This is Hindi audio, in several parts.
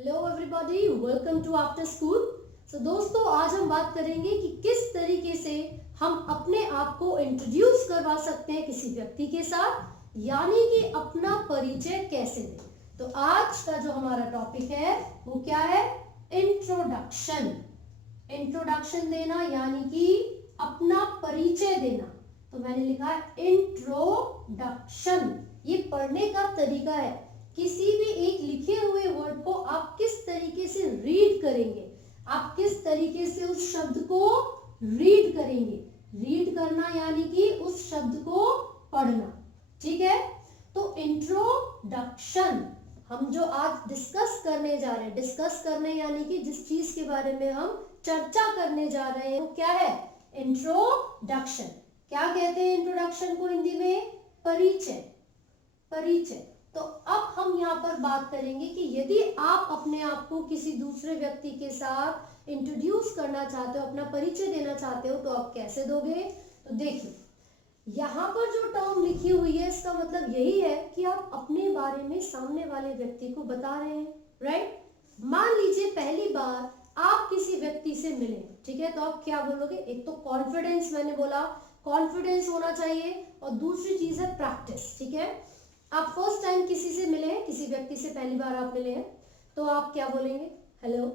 Hello everybody, welcome to after school. दोस्तों, आज हम बात करेंगे कि किस तरीके से हम अपने आप को इंट्रोड्यूस करवा सकते हैं किसी व्यक्ति के साथ, यानी कि अपना परिचय कैसे दें। तो आज का जो हमारा टॉपिक है वो क्या है? इंट्रोडक्शन। इंट्रोडक्शन देना यानी कि अपना परिचय देना। तो मैंने लिखा है इंट्रोडक्शन। ये पढ़ने का तरीका है। किसी भी एक लिखे हुए वर्ड को आप किस तरीके से रीड करेंगे, आप किस तरीके से उस शब्द को रीड करेंगे। रीड करना यानी कि उस शब्द को पढ़ना, ठीक है। तो इंट्रोडक्शन हम जो आज डिस्कस करने जा रहे हैं, डिस्कस करने यानी कि जिस चीज के बारे में हम चर्चा करने जा रहे हैं वो क्या है? इंट्रोडक्शन। क्या कहते हैं इंट्रोडक्शन को हिंदी में? परिचय। परिचय। तो अब हम यहाँ पर बात करेंगे कि यदि आप अपने आप को किसी दूसरे व्यक्ति के साथ इंट्रोड्यूस करना चाहते हो, अपना परिचय देना चाहते हो, तो आप कैसे दोगे? तो देखिए, यहाँ पर जो टर्म लिखी हुई है इसका मतलब यही है कि आप अपने बारे में सामने वाले व्यक्ति को बता रहे हैं, राइट। मान लीजिए पहली बार आप किसी व्यक्ति से मिले, ठीक है, तो आप क्या बोलोगे? एक तो कॉन्फिडेंस, मैंने बोला कॉन्फिडेंस होना चाहिए, और दूसरी चीज है प्रैक्टिस, ठीक है। आप फर्स्ट टाइम किसी से मिले हैं, किसी व्यक्ति से पहली बार आप मिले हैं, तो आप क्या बोलेंगे? हेलो।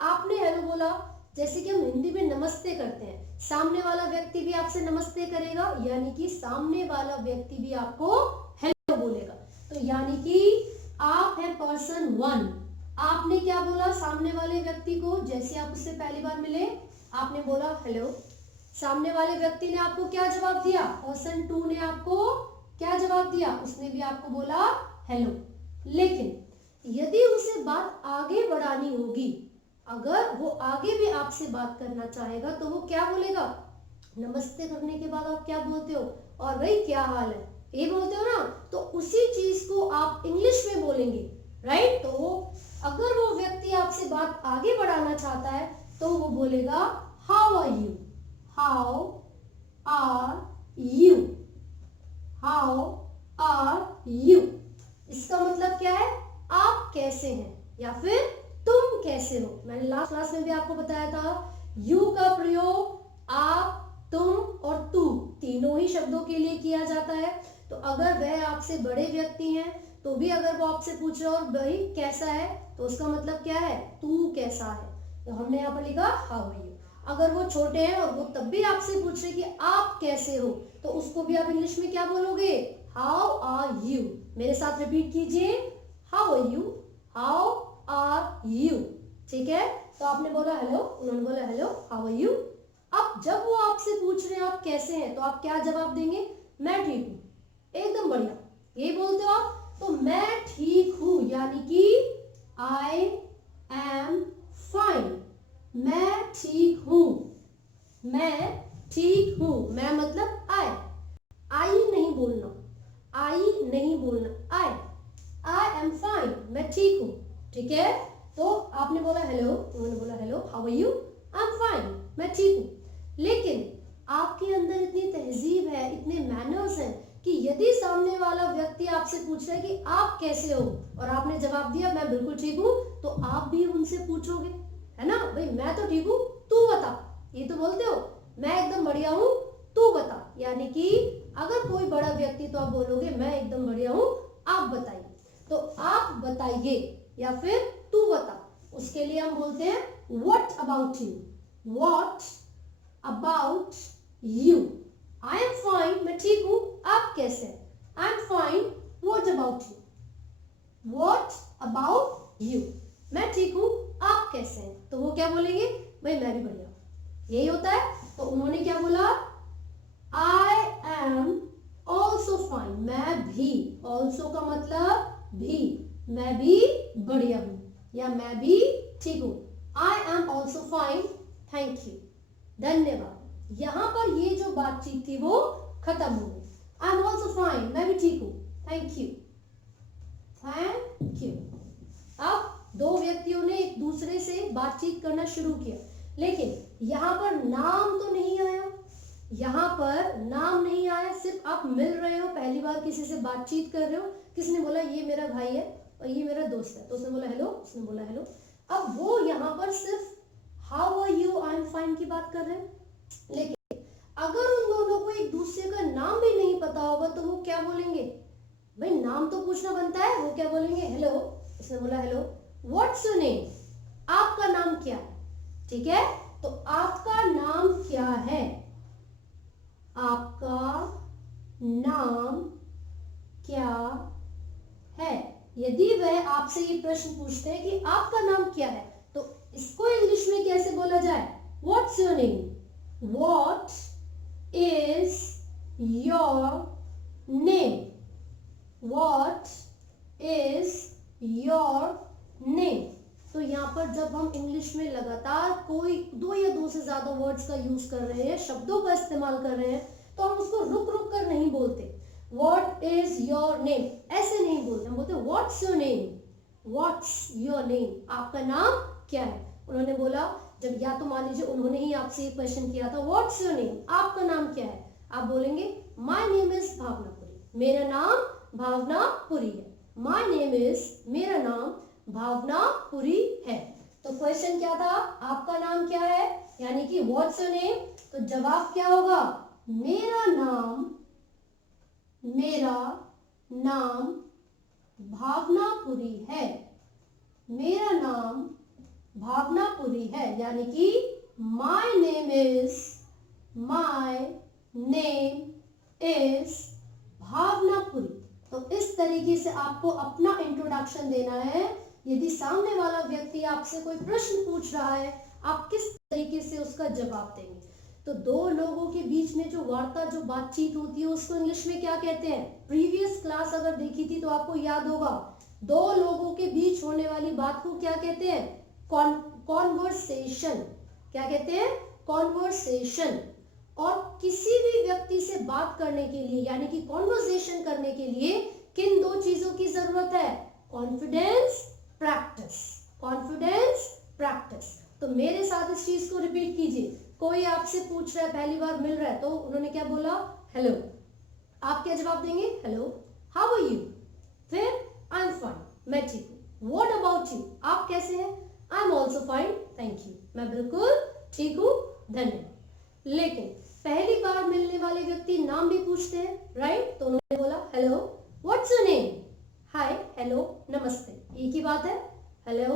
आपने हेलो बोला, जैसे कि हम हिंदी में नमस्ते करते हैं, सामने वाला व्यक्ति भी आपसे नमस्ते करेगा, यानी कि सामने वाला व्यक्ति भी आपको हेलो बोलेगा। तो यानी कि आप हैं पर्सन 1। आपने क्या बोला सामने वाले व्यक्ति को? जैसे आप उससे पहली बार मिले, आपने बोला हेलो। सामने वाले व्यक्ति ने आपको क्या जवाब दिया? पर्सन 2 ने आपको क्या जवाब दिया? उसने भी आपको बोला हेलो। लेकिन यदि उसे बात आगे बढ़ानी होगी, अगर वो आगे भी आपसे बात करना चाहेगा, तो वो क्या बोलेगा? नमस्ते करने के बाद आप क्या बोलते हो? और भाई क्या हाल है, ये बोलते हो ना। तो उसी चीज को आप इंग्लिश में बोलेंगे, राइट। तो अगर वो व्यक्ति आपसे बात आगे बढ़ाना चाहता है तो वो बोलेगा how are you. How are you. How are you. इसका मतलब क्या है? आप कैसे हैं, या फिर तुम कैसे हो। मैंने लास्ट क्लास में भी आपको बताया था, यू का प्रयोग आप, तुम और तू तीनों ही शब्दों के लिए किया जाता है। तो अगर वह आपसे बड़े व्यक्ति हैं तो भी अगर वो आपसे पूछ रहे और भाई कैसा है, तो उसका मतलब क्या है? तू कैसा है। तो हमने यहाँ पर लिखा हाउ आर यू। अगर वो छोटे हैं और वो तब भी आपसे पूछ रहे कि आप कैसे हो, तो उसको भी आप इंग्लिश में क्या बोलोगे? How are you. मेरे साथ रिपीट कीजिए, how are you. How are you, ठीक है। तो आपने बोला हेलो, उन्होंने बोला हेलो, हाउ आर यू। अब जब वो आपसे पूछ रहे हैं आप कैसे हैं, तो आप क्या जवाब देंगे? मैं ठीक हूँ, एकदम बढ़िया, यही बोलते हो आप। तो मैं ठीक हूँ यानी कि आई एम फाइन। मैं ठीक हूँ। मैं ठीक हूँ। मैं मतलब आई नहीं बोलना, आई नहीं बोलना, आई एम फाइन, मैं ठीक हूँ, ठीक है। तो आपने बोला हेलो, उन्होंने बोला hello, how are you. I am fine, मैं ठीक हूँ। लेकिन आपके अंदर इतनी तहजीब है, इतने मैनर्स हैं कि यदि सामने वाला व्यक्ति आपसे पूछ रहा है कि आप कैसे हो, और आपने जवाब दिया मैं बिल्कुल ठीक हूँ, तो आप भी उनसे पूछोगे, है ना, भाई मैं तो ठीक हूँ, तू बता। ये तो बोलते हो, मैं एकदम बढ़िया हूँ, तू बता। यानी कि अगर कोई बड़ा व्यक्ति तो आप बोलोगे मैं एकदम बढ़िया हूँ, आप बताइए। तो आप बताइए या फिर तू बता, उसके लिए हम बोलते हैं what about you. What about you. I am fine, मैं ठीक हूँ, आप कैसे हैं? आई am fine, what about you. What about you. मैं ठीक हूँ, आप कैसे हैं? तो वो क्या बोलेंगे? भाई मैं भी बढ़िया। यही होता है। तो उन्होंने क्या बोला? आई एम ऑल्सो फाइन, मैं भी। ऑल्सो का मतलब भी, मैं भी बढ़िया हूं, या मैं भी ठीक हूं। I am also fine, thank you, धन्यवाद। यहां पर ये जो बातचीत थी वो खत्म हो गई। आई एम ऑल्सो फाइन, मैं भी ठीक हूं, थैंक यू, थैंक यू। अब दो व्यक्तियों ने एक दूसरे से बातचीत करना शुरू किया, लेकिन यहां पर नाम तो नहीं आया। यहां पर नाम नहीं आया, सिर्फ आप मिल रहे हो, पहली बार किसी से बातचीत कर रहे हो, किसी ने बोला ये मेरा भाई है, और ये मेरा दोस्त है, तो उसने बोला हेलो, उसने बोला हेलो। अब वो यहाँ पर सिर्फ how are you, I am fine की बात कर रहे हैं, लेकिन अगर उन दोनों को एक दूसरे का नाम भी नहीं पता होगा तो वो क्या बोलेंगे? भाई नाम तो पूछना बनता है। वो क्या बोलेंगे? हेलो, उसने बोला हेलो, व्हाट्स योर नेम, आपका नाम क्या है? ठीक है, तो आपका नाम क्या है? आपका नाम क्या है? यदि वह आपसे ये प्रश्न पूछते हैं कि आपका नाम क्या है, तो इसको इंग्लिश में कैसे बोला जाए? What's your name, what is your name, what is your name. तो यहाँ पर जब हम इंग्लिश में लगातार कोई दो या दो से ज्यादा वर्ड्स का यूज कर रहे हैं, शब्दों का इस्तेमाल कर रहे हैं, तो हम उसको रुक रुक कर नहीं बोलते। व्हाट इज योर नेम ऐसे नहीं बोलते, हम बोलते what's your name, what's your name, आपका नाम क्या है? उन्होंने बोला, जब या तो मान लीजिए उन्होंने ही आपसे एक क्वेश्चन किया था, व्हाट्स योर नेम, आपका नाम क्या है? आप बोलेंगे माय नेम इज भावनापुरी, मेरा नाम भावनापुरी है। माय नेम इज, मेरा नाम भावनापुरी है। तो क्वेश्चन क्या था? आपका नाम क्या है, यानी कि व्हाट्स योर नेम। तो जवाब क्या होगा? मेरा नाम भावनापुरी है, मेरा नाम भावनापुरी है, यानी कि माय नेम इज भावनापुरी। तो इस तरीके से आपको अपना इंट्रोडक्शन देना है। यदि सामने वाला व्यक्ति आपसे कोई प्रश्न पूछ रहा है, आप किस तरीके से उसका जवाब देंगे। तो दो लोगों के बीच में जो वार्ता, जो बातचीत होती है, उसको इंग्लिश में क्या कहते हैं? प्रीवियस क्लास अगर देखी थी तो आपको याद होगा, दो लोगों के बीच होने वाली बात को क्या कहते हैं? कॉन्वर्सेशन। क्या कहते हैं? कॉन्वर्सेशन। और किसी भी व्यक्ति से बात करने के लिए, यानी कि कॉन्वर्सेशन करने के लिए किन दो चीजों की जरूरत है? Confidence, practice. Confidence, practice. तो मेरे साथ इस चीज को रिपीट कीजिए। कोई आपसे पूछ रहा है, पहली बार मिल रहा है, तो उन्होंने क्या बोला? हेलो। आप क्या जवाब देंगे? Hello, how are you? फिर आई एम फाइन, मैं ठीक हूँ। व्हाट अबाउट यू, आप कैसे हैं? I am also fine, thank you, मैं बिल्कुल ठीक हूँ, धन्यवाद। लेकिन पहली बार मिलने वाले व्यक्ति नाम भी पूछते हैं, राइट? तो उन्होंने बोला hello, what's your name, hi, hello, नमस्ते, एक ही बात है। हेलो,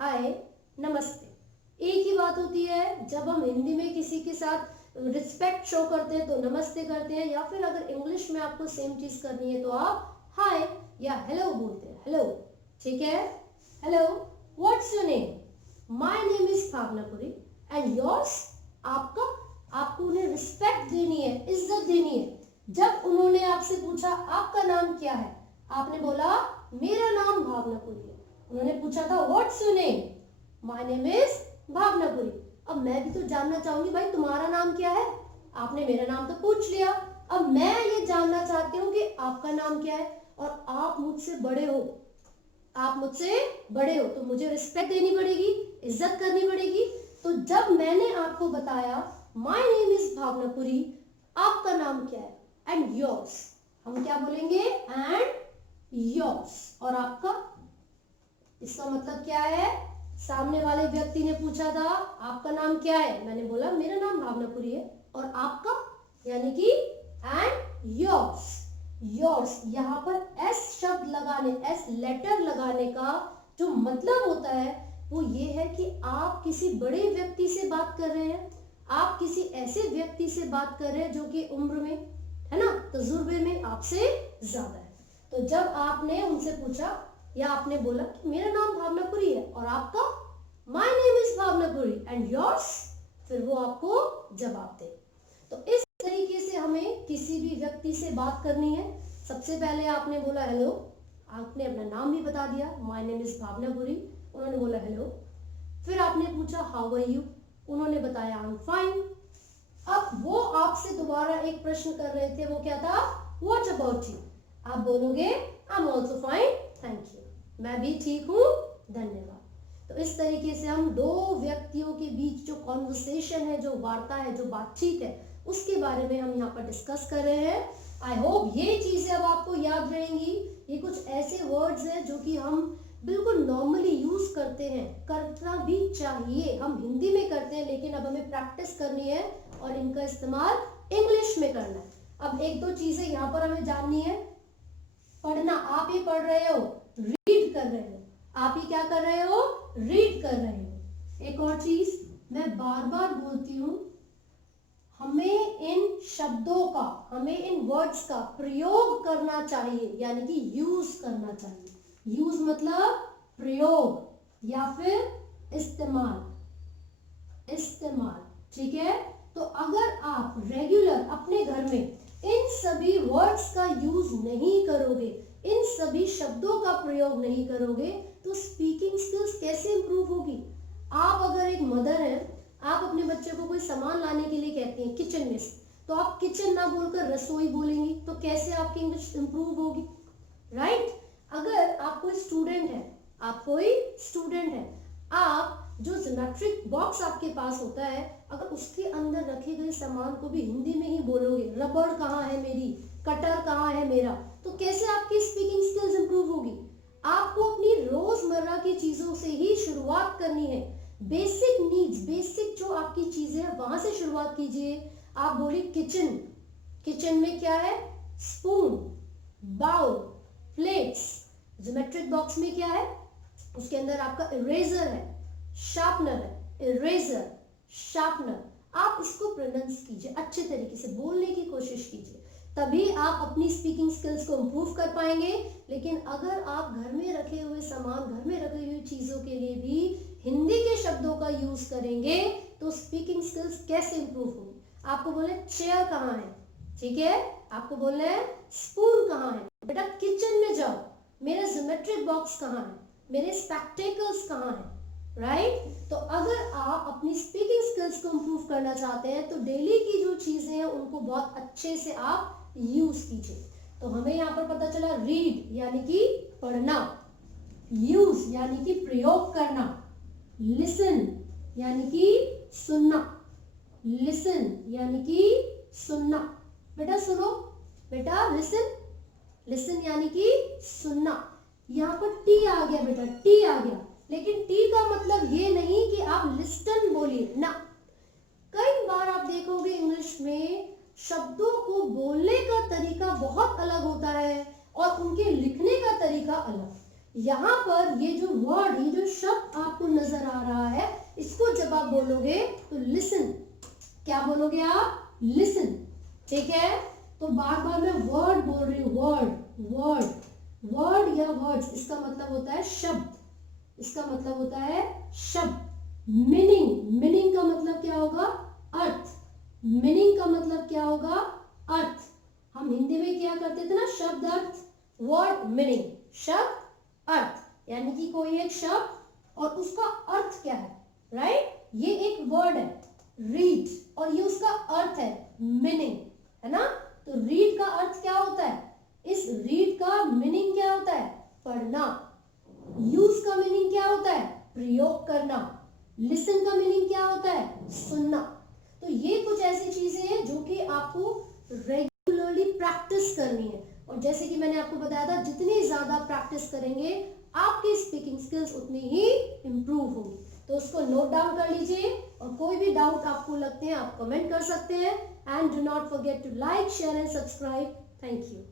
हाय, नमस्ते, एक ही बात होती है। जब हम हिंदी में किसी के साथ रिस्पेक्ट शो करते हैं तो नमस्ते करते हैं, या फिर अगर इंग्लिश में आपको सेम चीज करनी है तो आप हाय या हेलो बोलते हैं, हेलो, ठीक है? Hello, what's your name, my name is Bhavnapuri, and yours, आपका। आपको उन्हें रिस्पेक्ट देनी है, इज्जत देनी है। जब उन्होंने आपसे पूछा आपका नाम क्या है, आपने बोला मेरा नाम भावनापुरी है। उन्होंने पूछा था what's your name, my name is Bhavnapuri. अब मैं भी तो जानना चाहूंगी, भाई तुम्हारा नाम क्या है? आपने मेरा नाम तो पूछ लिया, अब मैं ये जानना चाहती हूँ कि आपका नाम क्या है। और आप मुझसे बड़े हो, आप मुझसे बड़े हो, तो मुझे रिस्पेक्ट देनी पड़ेगी, इज्जत करनी पड़ेगी। तो जब मैंने आपको बताया माय नेम इज भावनापुरी, आपका नाम क्या है, एंड योर्स, हम क्या बोलेंगे? एंड योर्स, और आपका। इसका मतलब क्या है? सामने वाले व्यक्ति ने पूछा था आपका नाम क्या है, मैंने बोला मेरा नाम भावनापुरी है, और आपका, यानी कि एंड योर्स। योर्स, यहाँ पर एस शब्द लगाने, एस लेटर लगाने का जो मतलब होता है वो ये है कि आप किसी बड़े व्यक्ति से बात कर रहे हैं, आप किसी ऐसे व्यक्ति से बात कर रहे हैं जो कि उम्र में, है ना, तजुर्बे में आपसे ज्यादा है। तो जब आपने उनसे पूछा या आपने बोला कि मेरा नाम भावनापुरी है और आपका, my name is Bhavnapuri, and yours, फिर वो आपको जवाब दे। तो इस तरीके से हमें किसी भी व्यक्ति से बात करनी है। सबसे पहले आपने बोला हेलो, आपने अपना नाम भी बता दिया, माय नेम इज भावनापुरी, उन्होंने बोला हेलो। फिर आपने पूछा हाउ आर यू, उन्होंने बताया आई एम फाइन। अब वो आपसे दोबारा एक प्रश्न कर रहे थे, वो क्या था? व्हाट अबाउट यू, आप बोलोगे I am also fine, thank you, मैं भी ठीक हूँ, धन्यवाद। तो इस तरीके से हम दो व्यक्तियों के बीच जो कॉन्वर्सेशन है, जो वार्ता है, जो बातचीत है, उसके बारे में हम यहाँ पर डिस्कस कर रहे हैं। आई होप ये चीजें अब आपको याद रहेंगी ये कुछ ऐसे वर्ड्स हैं जो कि हम बिल्कुल नॉर्मली यूज करते हैं, करना भी चाहिए, हम हिंदी में करते हैं, लेकिन अब हमें प्रैक्टिस करनी है और इनका इस्तेमाल इंग्लिश में करना है। अब एक दो चीजें यहाँ पर हमें जाननी है। पढ़ना, आप ही पढ़ रहे हो, रीड कर रहे हो, आप ही क्या कर रहे हो, रीड कर रहे हो। एक और चीज मैं बार बार बोलती हूँ, हमें इन शब्दों का, हमें इन वर्ड्स का प्रयोग करना चाहिए, यानी कि यूज करना चाहिए। यूज मतलब प्रयोग या फिर इस्तेमाल, इस्तेमाल, ठीक है। तो अगर आप रेगुलर अपने घर में इन सभी वर्ड्स का यूज नहीं करोगे, इन सभी शब्दों का प्रयोग नहीं करोगे, तो स्पीकिंग स्किल्स कैसे इंप्रूव होगी। आप अगर एक मदर है, आप अपने बच्चे को कोई सामान लाने के लिए कहती हैं किचन में से, तो आप किचन ना बोलकर रसोई बोलेंगी, तो कैसे आपकी इंग्लिश इंप्रूव होगी, राइट। अगर आप कोई स्टूडेंट है, आप कोई स्टूडेंट है, आप जो ज्योमेट्रिक बॉक्स आपके पास होता है, अगर उसके अंदर रखे गए सामान को भी हिंदी में ही बोलोगे, रबड़ कहाँ है मेरी, कटर कहाँ है मेरा, तो कैसे आपकी स्पीकिंग स्किल्स इंप्रूव होगी। आपको अपनी रोजमर्रा की चीजों से ही शुरुआत करनी है। बेसिक नीड्स, बेसिक जो आपकी चीजें हैं वहां से शुरुआत कीजिए। आप बोलिए किचन, किचन में क्या है, spoon, bowl, plates. Geometric box में क्या है, उसके अंदर आपका इरेजर है, शार्पनर है, इरेजर, शार्पनर। आप इसको प्रोनाउंस कीजिए, अच्छे तरीके से बोलने की कोशिश कीजिए, तभी आप अपनी स्पीकिंग स्किल्स को इंप्रूव कर पाएंगे। लेकिन अगर आप घर में रखे हुए सामान, घर में रखी हुई चीजों के लिए भी हिंदी के शब्दों का यूज करेंगे, तो स्पीकिंग स्किल्स कैसे इंप्रूव होगी। आपको बोले चेयर कहाँ है, ठीक है, आपको बोलना है स्पून कहाँ है, बेटा किचन में जाओ, मेरा ज्योमेट्रिक बॉक्स कहाँ है, मेरे स्पेक्टेकल्स कहाँ है, राइट। तो अगर आप अपनी स्पीकिंग स्किल्स को इंप्रूव करना चाहते हैं, तो डेली की जो चीजें हैं उनको बहुत अच्छे से आप यूज कीजिए। तो हमें यहाँ पर पता चला, रीड यानी कि पढ़ना, यूज यानी कि प्रयोग करना, लिसन यानी कि सुनना, लिसन यानी कि सुनना, बेटा सुनो, बेटा लिसन, लिसन यानी कि सुनना। यहाँ पर टी आ गया बेटा, टी आ गया, लेकिन टी का मतलब ये नहीं कि आप लिस्टन बोलिए ना। कई बार आप देखोगे इंग्लिश में शब्दों को बोलने का तरीका बहुत अलग होता है और उनके लिखने का तरीका अलग। यहाँ पर ये जो वर्ड, ये जो शब्द आपको नजर आ रहा है, इसको जब आप बोलोगे तो लिसन, क्या बोलोगे आप, लिसन, ठीक है। तो बार बार मैं वर्ड बोल रही हूँ, वर्ड, वर्ड, वर्ड या वर्ड्स, इसका मतलब होता है शब्द, इसका मतलब होता है शब्द। मीनिंग, मीनिंग का मतलब क्या होगा, अर्थ, मीनिंग का मतलब क्या होगा, अर्थ। हम हिंदी में क्या करते थे ना, शब्द अर्थ, वर्ड मीनिंग, शब्द अर्थ, यानी कि कोई एक शब्द और उसका अर्थ क्या है, राइट। ये एक वर्ड है रीड, और ये उसका अर्थ है मीनिंग, है ना। तो रीड का अर्थ क्या होता है, इस रीड का मीनिंग क्या होता है, पढ़ना। यूज का मीनिंग क्या होता है, प्रयोग करना। लिसन का मीनिंग क्या होता है, सुनना। तो ये कुछ ऐसी चीजें हैं जो कि आपको रेगुलरली प्रैक्टिस करनी है, और जैसे कि मैंने आपको बताया था, जितनी ज्यादा प्रैक्टिस करेंगे आपकी स्पीकिंग स्किल्स उतनी ही इंप्रूव होगी। तो उसको नोट डाउन कर लीजिए, और कोई भी डाउट आपको लगते हैं आप कमेंट कर सकते हैं। And do not forget to like, share and subscribe. Thank you.